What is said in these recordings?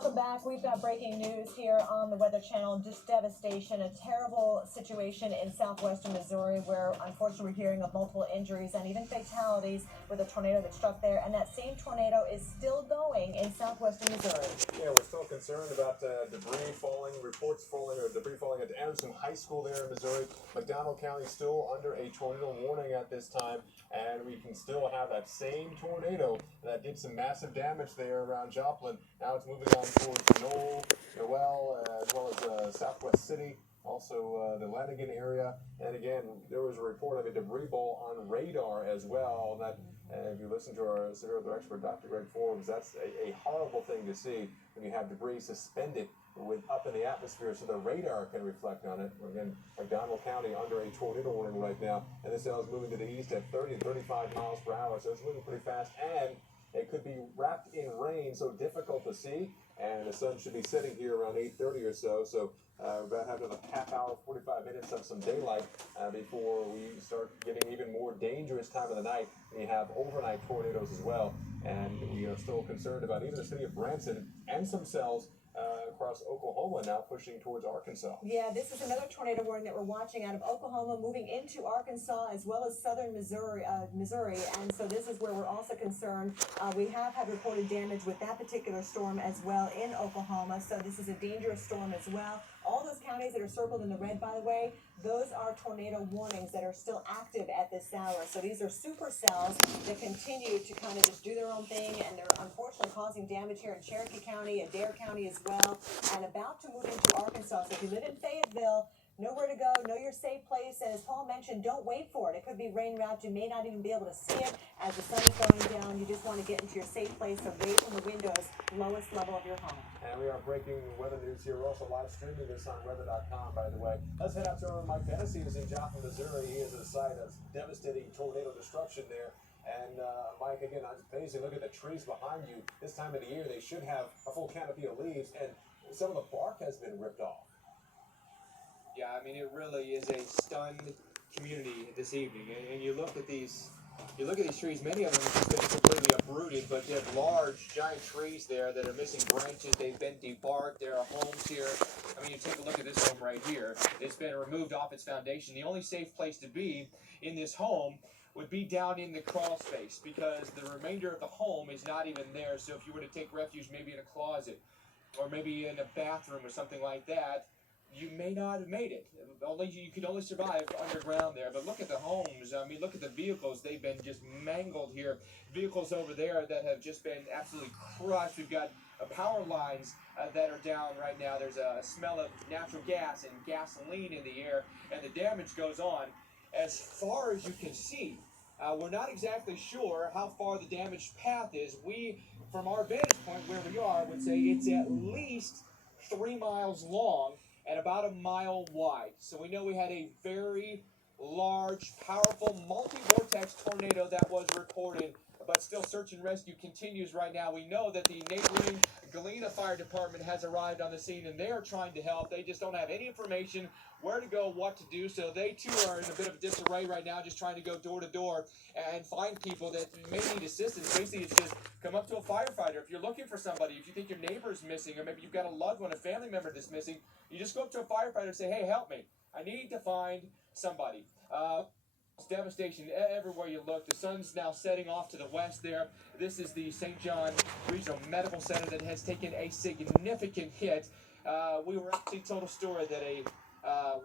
Welcome back. We've got breaking news here on the Weather Channel. Just devastation, a terrible situation in southwestern Missouri where unfortunately we're hearing of multiple injuries and even fatalities with a tornado that struck there. And that same tornado is still going in southwestern Missouri. Yeah, we're still concerned about debris falling, reports falling, or debris falling at Anderson High School there in Missouri. McDonald County still under a tornado warning at this time, and we can still have that same tornado that did some massive damage there around Joplin. Now it's moving on towards Noel, as well as Southwest City, also the Lanigan area. And again, there was a report of a debris ball on radar as well. That, if you listen to our severe weather expert, Dr. Greg Forbes, that's a horrible thing to see when you have debris suspended up in the atmosphere so the radar can reflect on it. Again, McDonald County under a tornado warning right now, and this cell is moving to the east at 30 to 35 miles per hour, so it's moving pretty fast, and it could be wrapped in rain, so difficult to see, and the sun should be setting here around 8:30 or so, we're about having a half hour, 45 minutes of some daylight before we start getting even more dangerous time of the night. We have overnight tornadoes as well, and we are still concerned about even the city of Branson and some cells across Oklahoma now pushing towards Arkansas. Yeah, this is another tornado warning that we're watching out of Oklahoma, moving into Arkansas as well as southern Missouri. And so this is where we're also concerned. We have had reported damage with that particular storm as well in Oklahoma. So this is a dangerous storm as well. All those counties that are circled in the red, by the way, those are tornado warnings that are still active at this hour. So these are supercells that continue to kind of just do their own thing, and they're unfortunately causing damage here in Cherokee County, Adair County as well, and about to move into Arkansas. So if you live in Fayetteville, know where to go, know your safe place, and as Paul mentioned, don't wait for it. It could be rain wrapped. You may not even be able to see it as the sun is going down. You just want to get into your safe place away from the windows, lowest level of your home. And we are breaking weather news here. We're also live streaming this on weather.com, by the way. Let's head out to our Mike Hennessy, who's in Joplin, Missouri. He is at the site of devastating tornado destruction there. And Mike, again, basically look at the trees behind you. This time of the year, they should have a full canopy of leaves, and some of the bark has been ripped off. Yeah, I mean, it really is a stunned community this evening. And you look at these trees, many of them have just been completely uprooted, but you have large, giant trees there that are missing branches. They've been debarked. There are homes here. I mean, you take a look at this home right here. It's been removed off its foundation. The only safe place to be in this home would be down in the crawl space, because the remainder of the home is not even there. So if you were to take refuge maybe in a closet or maybe in a bathroom or something like that, you may not have made it. You could only survive underground there. But look at the homes. I mean, look at the vehicles. They've been just mangled here. Vehicles over there that have just been absolutely crushed. We've got power lines that are down right now. There's a smell of natural gas and gasoline in the air, and the damage goes on. As far as you can see, we're not exactly sure how far the damaged path is. We, from our vantage point where we are, would say it's at least 3 miles long and about a mile wide. So we know we had a very large, powerful, multi-vortex tornado that was reported, but still search and rescue continues right now. We know that the neighboring Galena Fire Department has arrived on the scene, and they are trying to help. They just don't have any information where to go, what to do, so they too are in a bit of disarray right now, just trying to go door to door and find people that may need assistance. Basically, it's just come up to a firefighter. If you're looking for somebody, if you think your neighbor's missing, or maybe you've got a loved one, a family member that's missing, you just go up to a firefighter and say, hey, help me. I need to find somebody. It's devastation everywhere you look. The sun's now setting off to the west there. This is the St. John Regional Medical Center that has taken a significant hit. We were actually told a story that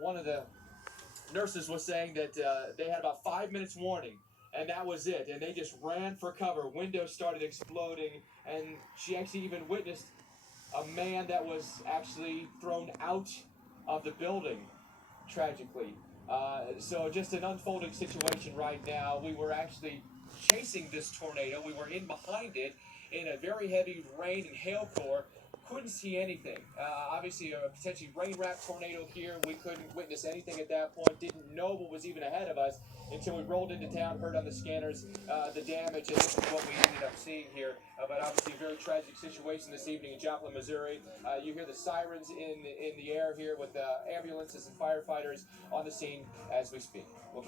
one of the nurses was saying that they had about 5 minutes warning, and that was it. And they just ran for cover. Windows started exploding, and she actually even witnessed a man that was actually thrown out of the building, tragically. So just an unfolding situation right now. We were actually chasing this tornado. We were in behind it in a very heavy rain and hail core. Couldn't see anything. Obviously, a potentially rain-wrapped tornado here. We couldn't witness anything at that point. Didn't know what was even ahead of us until we rolled into town, heard on the scanners the damage, and this is what we ended up seeing here. But obviously, a very tragic situation this evening in Joplin, Missouri. You hear the sirens in the air here with ambulances and firefighters on the scene as we speak. We'll